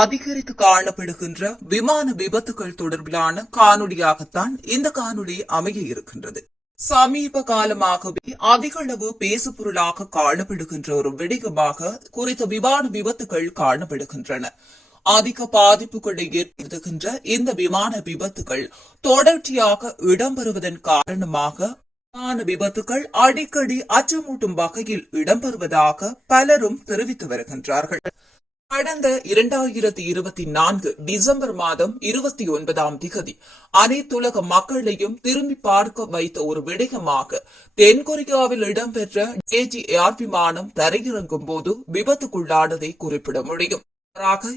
அதிகரித்து காணப்படுகின்ற விமான விபத்துகள் தொடர்பிலான காணொலியாகத்தான் இந்த காணொலி அமைய இருக்கின்றது. சமீப காலமாகவே அதிக அளவு பேசுபொருளாக காணப்படுகின்ற ஒரு விடயமாக குறித்த விமான விபத்துகள் காணப்படுகின்றன. அதிக பாதிப்புகளை ஏற்படுத்துகின்ற இந்த விமான விபத்துகள் தொடர்ச்சியாக இடம்பெறுவதன் காரணமாக விமான விபத்துகள் அடிக்கடி அச்சமூட்டும் வகையில் இடம்பெறுவதாக பலரும் தெரிவித்து வருகின்றார்கள். கடந்த இரண்டாயிரத்தி இருபத்தி நான்கு டிசம்பர் மாதம் இருபத்தி ஒன்பதாம் திகதி அனைத்துலக மக்களையும் திரும்பி பார்க்க வைத்த ஒரு விடயமாக தென்கொரியாவில் இடம்பெற்ற ஜேஜி ஏர் விமானம் தரையிறங்கும் போது விபத்துக்குள்ளானதை குறிப்பிட முடியும்.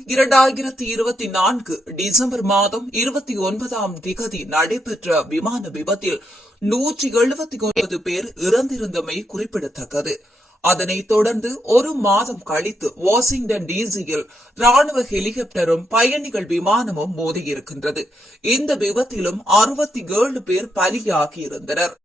இரண்டாயிரத்தி இருபத்தி நான்கு டிசம்பர் மாதம் இருபத்தி ஒன்பதாம் திகதி நடைபெற்ற விமான விபத்தில் நூற்றி எழுபத்தி ஒன்பது பேர் இறந்திருந்தமை குறிப்பிடத்தக்கது. அதனை தொடர்ந்து ஒரு மாதம் கழித்து வாஷிங்டன் டிசியில் ராணுவ ஹெலிகாப்டரும் பயணிகள் விமானமும் மோதியிருக்கின்றது. இந்த விபத்திலும் அறுபத்தி ஏழு பேர் பலியாகி இருந்தனர்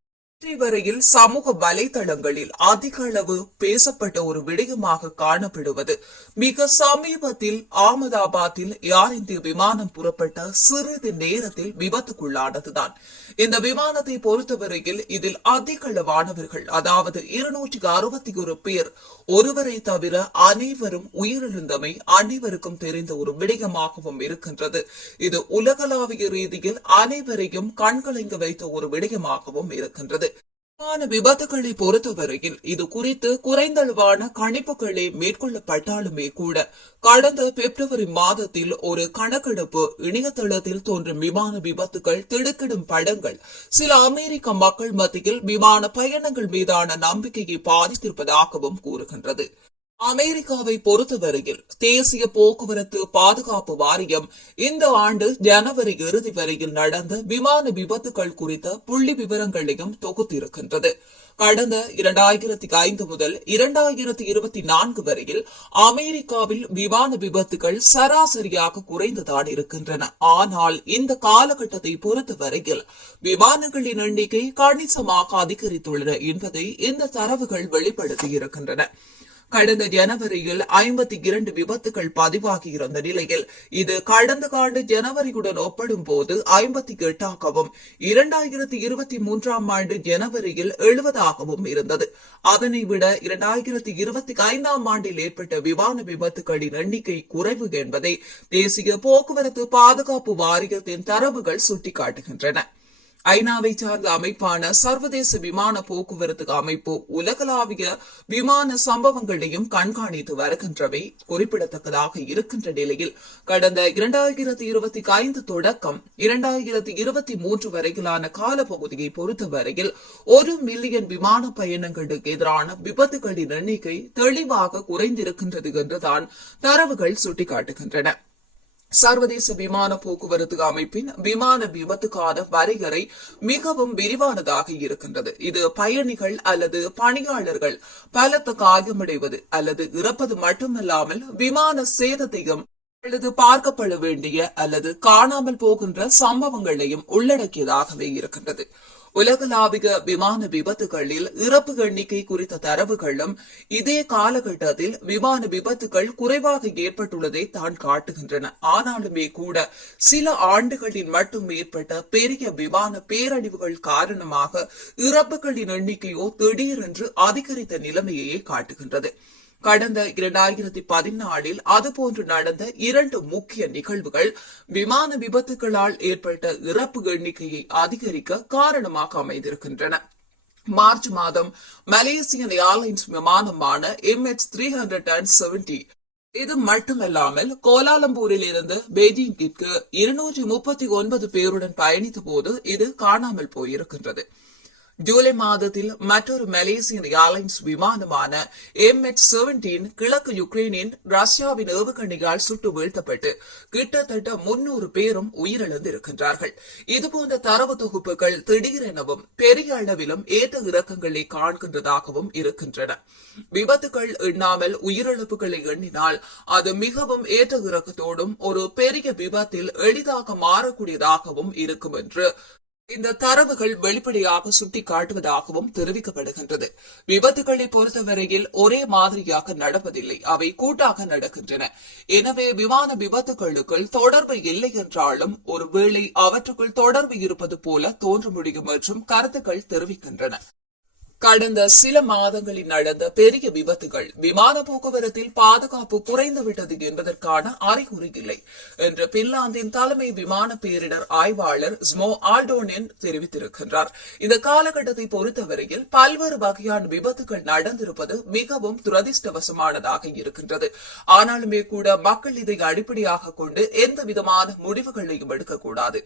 வரையில் சமூக வலைதளங்களில் அதிக அளவு பேசப்பட்ட ஒரு விடயமாக காணப்படுவது. மிக சமீபத்தில் அகமதாபாத்தில் ஏர் இந்திய விமானம் புறப்பட்ட சிறிது நேரத்தில் விபத்துக்குள்ளானதுதான். இந்த விமானத்தை பொறுத்தவரையில் இதில் அதிக அளவானவர்கள் அதாவது இருநூற்றி அறுபத்தி ஒரு பேர் ஒருவரை தவிர அனைவரும் உயிரிழந்தமை அனைவருக்கும் தெரிந்த ஒரு விடயமாகவும் இருக்கின்றது. இது உலகளாவிய ரீதியில் அனைவரையும் கண்கலங்க வைத்த ஒரு விடயமாகவும் இருக்கின்றது. விமான விபத்துகளை பொறுத்தவரையில் இது குறித்து குறைந்தளவான கணிப்புகளே மேற்கொள்ளப்பட்டாலுமே கூட கடந்த பிப்ரவரி மாதத்தில் ஒரு கணக்கெடுப்பு இணையதளத்தில் தோன்றும் விமான விபத்துகள் திடுக்கிடும் படங்கள் சில அமெரிக்க மக்கள் மத்தியில் விமான பயணங்கள் மீதான நம்பிக்கையை பாதித்திருப்பதாகவும் கூறுகின்றது. அமெரிக்காவை பொறுத்தவரையில் தேசிய போக்குவரத்து பாதுகாப்பு வாரியம் இந்த ஆண்டு ஜனவரி இறுதி வரையில் நடந்த விமான விபத்துகள் குறித்த புள்ளி விவரங்களையும் தொகுத்திருக்கின்றது. கடந்த இரண்டாயிரத்தி ஐந்து முதல் இரண்டாயிரத்தி இருபத்தி நான்கு வரையில் அமெரிக்காவில் விமான விபத்துகள் சராசரியாக குறைந்துதான் இருக்கின்றன. ஆனால் இந்த காலகட்டத்தை பொறுத்தவரையில் விமானங்களின் எண்ணிக்கை கணிசமாக அதிகரித்துள்ளன என்பதை இந்த தரவுகள் வெளிப்படுத்தி இருக்கின்றன கடந்த ஜனவரியில் ஐம்பத்தி இரண்டு விபத்துகள் பதிவாகி இருந்த நிலையில் இது கடந்த ஆண்டு ஜனவரியுடன் ஒப்பிடும் போது ஐம்பத்தி எட்டாகவும் இரண்டாயிரத்தி இருபத்தி மூன்றாம் ஆண்டு ஜனவரியில் எழுபதாகவும் இருந்தது. அதனை விட இரண்டாயிரத்தி இருபத்தி ஐந்தாம் ஆண்டில் ஏற்பட்ட விமான விபத்துகளின் எண்ணிக்கை குறைவு என்பதை தேசிய போக்குவரத்து பாதுகாப்பு வாரியத்தின் தரவுகள் சுட்டிக்காட்டுகின்றன. ஐநாவை சார்ந்த அமைப்பான சர்வதேச விமான போக்குவரத்து அமைப்பு உலகளாவிய விமான சம்பவங்களையும் கண்காணித்து வருகின்றவை. குறிப்பிடத்தக்கதாக இருக்கின்ற நிலையில் கடந்த இரண்டாயிரத்தி இருபத்தி ஐந்து தொடக்கம் இரண்டாயிரத்தி இருபத்தி மூன்று வரையிலான காலப்பகுதியை பொறுத்தவரையில் ஒரு மில்லியன் விமான பயணங்களுக்கு எதிரான விபத்துகளின் எண்ணிக்கை தெளிவாக குறைந்திருக்கின்றது என்றுதான் தரவுகள் சுட்டிக்காட்டுகின்றன. சர்வதேச விமான போக்குவரத்து அமைப்பின் விமான விபத்துக்கான வரையறை மிகவும் விரிவானதாக இருக்கின்றது. இது பயணிகள் அல்லது பணியாளர்கள் பலத்த காயமடைவது அல்லது இறப்பது மட்டுமல்லாமல் விமான சேதத்தையும் அல்லது பார்க்கப்பட வேண்டிய அல்லது காணாமல் போகின்ற சம்பவங்களையும் உள்ளடக்கியதாகவே இருக்கின்றது. உலகளாவிய விமான விபத்துகளில் இறப்பு எண்ணிக்கை குறித்த தரவுகளும் இதே காலகட்டத்தில் விமான விபத்துகள் குறைவாக ஏற்பட்டுள்ளதை தான் காட்டுகின்றன. ஆனாலுமே கூட சில ஆண்டுகளில் மட்டும் ஏற்பட்ட பெரிய விமான பேரழிவுகள் காரணமாக இறப்புகளின் எண்ணிக்கையோ திடீரென்று அதிகரித்த நிலைமையே காட்டுகின்றது. கடந்த இரண்டாயிரத்தி பதினாலில் அதுபோன்று நடந்த இரண்டு முக்கிய நிகழ்வுகள் விமான விபத்துகளால் ஏற்பட்ட இறப்பு எண்ணிக்கையை அதிகரிக்க காரணமாக அமைந்திருக்கின்றன. மார்ச் மாதம் Malaysian airlines விமானமான MH three hundred and seventy இது மட்டுமல்லாமல் கோலாலம்பூரில் இருந்து பெய்ஜிங்கிற்கு இருநூற்றி முப்பத்தி ஒன்பது பேருடன் பயணித்த போது இது காணாமல் போயிருக்கின்றது. ஜூலை மாதத்தில் மற்றொரு மலேசியன் ஏர்லைன்ஸ் விமானமான எம் எச் செவன்டீன் கிழக்கு யுக்ரைனின் ரஷ்யாவின் ஏவுகணையால் சுட்டு வீழ்த்தப்பட்டு கிட்டத்தட்ட முன்னூறு பேரும் உயிரிழந்திருக்கின்றார்கள். இதுபோன்ற தரவு தொகுப்புகள் திடீரெனவும் பெரிய அளவிலும் ஏற்ற இறக்கங்களை காண்கின்றதாகவும் இருக்கின்றன. விபத்துகள் எண்ணாமல் உயிரிழப்புகளை எண்ணினால் அது மிகவும் ஏற்ற இறக்கத்தோடும் ஒரு பெரிய விபத்தில் எளிதாக மாறக்கூடியதாகவும் இருக்கும் என்று இந்த தரவுகள் வெளிப்படையாக சுட்டிக்காட்டுவதாகவும் தெரிவிக்கப்படுகின்றது. விபத்துகளை பொறுத்தவரையில் ஒரே மாதிரியாக நடப்பதில்லை. அவை கூட்டாக நடக்கின்றன. எனவே விமான விபத்துகளுக்குள் தொடர்பு இல்லை என்றாலும் ஒருவேளை அவற்றுக்குள் தொடர்பு இருப்பது போல தோன்ற முடியும் என்றும் கருத்துக்கள் தெரிவிக்கின்றன. கடந்த சில மாதங்களில் நடந்த பெரிய விபத்துகள் விமான போக்குவரத்தில் பாதுகாப்பு குறைந்துவிட்டது என்பதற்கான அறிகுறி இல்லை என்று பின்லாந்தின் தலைமை விமான பேரிடர் ஆய்வாளர் ஸ்மோ ஆல்டோனின் தெரிவித்திருக்கின்றார். இந்த காலகட்டத்தை பொறுத்தவரையில் பல்வேறு வகையான விபத்துகள் நடந்திருப்பது மிகவும் துரதிர்ஷ்டவசமானதாக இருக்கின்றது. ஆனாலுமே கூட மக்கள் இதை அடிப்படையாக கொண்டு எந்த விதமான முடிவுகளையும் எடுக்கக்கூடாது.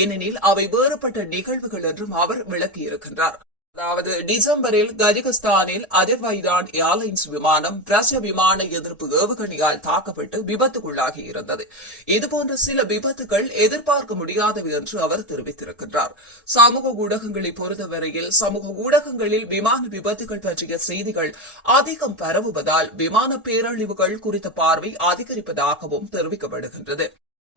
ஏனெனில் அவை வேறுபட்ட நிகழ்வுகள் என்றும் அவர் விளக்கியிருக்கின்றார். அதாவது டிசம்பரில் கஜகஸ்தானில் அதிர்வைதான் ஏர்லைன்ஸ் விமானம் ரஷ்ய விமான எதிர்ப்பு ஏவுகணையால் தாக்கப்பட்டு விபத்துக்குள்ளாகி இருந்தது இதுபோன்ற சில விபத்துகள் எதிர்பார்க்க முடியாதவை என்று அவர் தெரிவித்திருக்கின்றார். சமூக ஊடகங்களை பொறுத்தவரையில் சமூக ஊடகங்களில் விமான விபத்துகள் பற்றிய செய்திகள் அதிகம் பரவுவதால் விமான பேரழிவுகள் குறித்த பார்வை அதிகரிப்பதாகவும் தெரிவிக்கப்படுகின்றது.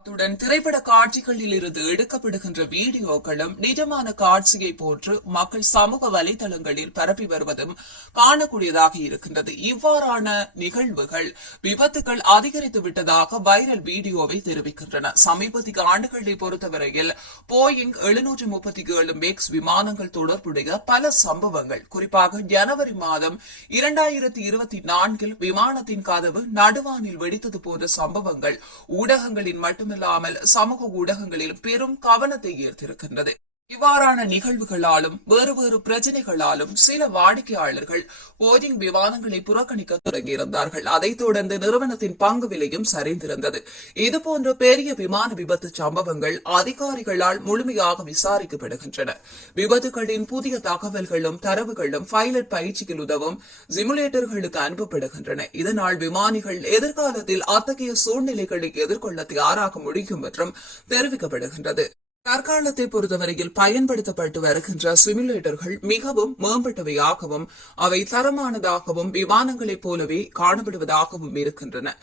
அத்துடன் திரைப்பட காட்சிகளில் இருந்து எடுக்கப்படுகின்ற வீடியோக்களும் நிஜமான காட்சியை போன்று மக்கள் சமூக வலைதளங்களில் பரப்பி வருவதும் காணக்கூடியதாக இருக்கின்றது. இவ்வாறான நிகழ்வுகள் விபத்துகள் அதிகரித்து விட்டதாக வைரல் வீடியோவை தெரிவிக்கின்றன. சமீபத்திய ஆண்டுகளை பொறுத்தவரையில் போயிங் எழுநூற்றி முப்பத்தி ஏழு மேக்ஸ் விமானங்கள் தொடர்புடைய பல சம்பவங்கள். குறிப்பாக ஜனவரி மாதம் இரண்டாயிரத்தி இருபத்தி நான்கில் விமானத்தின் கதவு நடுவானில் வெடித்தது போன்ற சம்பவங்கள் ஊடகங்களின் மட்டும் மட்டுமில்லாமல் சமூக ஊடகங்களில் பெரும் கவனத்தை ஈர்த்திருக்கின்றது. இவ்வாறான நிகழ்வுகளாலும் வேறு வேறு பிரச்சனைகளாலும் சில வாடிக்கையாளர்கள் போயிங் விமானங்களை புறக்கணிக்க தொடங்கியிருந்தார்கள். அதைத் தொடர்ந்து நிறுவனத்தின் பங்கு விலையும் சரிந்திருந்தது. இதுபோன்ற பெரிய விமான விபத்து சம்பவங்கள் அதிகாரிகளால் முழுமையாக விசாரிக்கப்படுகின்றன. விபத்துகளின் புதிய தகவல்களும் தரவுகளும் பைலட் பயிற்சியில் உதவும் சிமுலேட்டர்களுக்கு அனுப்பப்படுகின்றன. இதனால் விமானிகள் எதிர்காலத்தில் அத்தகைய சூழ்நிலைகளை எதிர்கொள்ள தயாராக முடியும் என்றும் தெரிவிக்கப்படுகின்றது. தற்காலத்தை பொறுத்தவரையில் பயன்படுத்தப்பட்டு வருகின்ற சிமுலேட்டர்கள் மிகவும் மேம்பட்டவையாகவும் அவை தரமானதாகவும் விமானங்களைப் போலவே காணப்படுவதாகவும் இருக்கின்றன.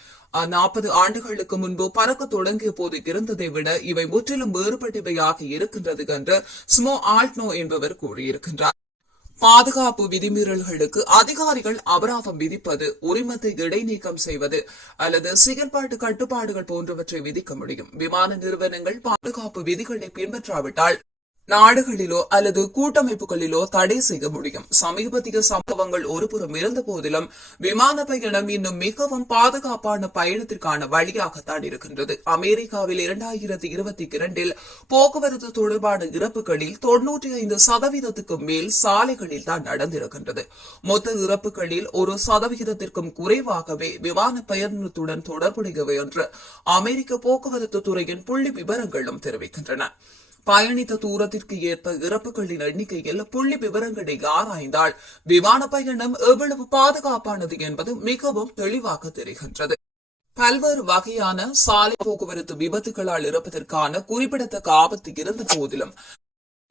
நாற்பது ஆண்டுகளுக்கு முன்பு பறக்க தொடங்கிய போது இருந்ததை விட இவை முற்றிலும் வேறுபட்டவையாக இருக்கின்றது என்று ஸ்மோ ஆல்ட்னோ என்பவர் கூறியிருக்கின்றார். பாதுகாப்பு விதிமீறல்களுக்கு அதிகாரிகள் அபராதம் விதிப்பது உரிமத்தை இடைநீக்கம் செய்வது அல்லது செயல்பாட்டு கட்டுப்பாடுகள் போன்றவற்றை விதிக்க முடியும். விமான நிறுவனங்கள் பாதுகாப்பு விதிகளை பின்பற்றாவிட்டால் நாடுகளிலோ அல்லது கூட்டமைப்புகளிலோ தடை செய்ய முடியும். சமீபத்திய சம்பவங்கள் ஒருபுறம் இருந்த போதிலும் விமான பயணம் இன்னும் மிகவும் பாதுகாப்பான பயணத்திற்கான வழியாகத்தான் இருக்கின்றது. அமெரிக்காவில் இரண்டாயிரத்தி இருபத்தி இரண்டில் போக்குவரத்து தொடர்பான இறப்புகளில் தொன்னூற்றி ஐந்து சதவீதத்துக்கும் மேல் சாலைகளில் தான் நடந்திருக்கின்றது. மொத்த இறப்புகளில் ஒரு சதவிகிதத்திற்கும் குறைவாகவே விமான பயணத்துடன் தொடர்புடையவை என்று அமெரிக்க போக்குவரத்து துறையின் புள்ளி விவரங்களும் தெரிவிக்கின்றன. பயணித்த தூரத்திற்கு ஏற்ப இறப்புகளின் எண்ணிக்கையில் புள்ளி விவரங்களை ஆராய்ந்தால் விமான பயணம் எவ்வளவு பாதுகாப்பானது என்பது மிகவும் தெளிவாக தெரிகின்றது. பல்வேறு வகையான சாலை போக்குவரத்து விபத்துகளால் இறப்பதற்கான குறிப்பிடத்தக்க ஆபத்து இருந்த போதிலும்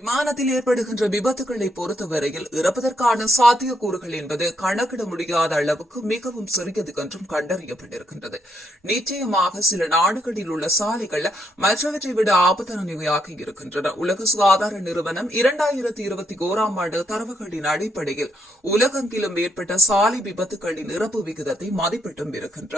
விமானத்தில் ஏற்படுகின்ற விபத்துகளை பொறுத்தவரையில் இறப்பதற்கான சாத்தியக்கூறுகள் என்பது கணக்கிட முடியாத அளவுக்கு மிகவும் சிறியது என்றும் கண்டறியப்பட்டிருக்கின்றது. நிச்சயமாக சில நாடுகளில் உள்ள சாலைகள் மற்றவற்றை விட ஆபத்தானவையாக இருக்கின்றன. உலக சுகாதார நிறுவனம் இரண்டாயிரத்தி இருபத்தி ஓராம் ஆண்டு தரவுகளின் அடிப்படையில் உலகெங்கிலும் ஏற்பட்ட சாலை விபத்துகளின் இறப்பு விகிதத்தை மதிப்பிட்டும் இருக்கின்றது.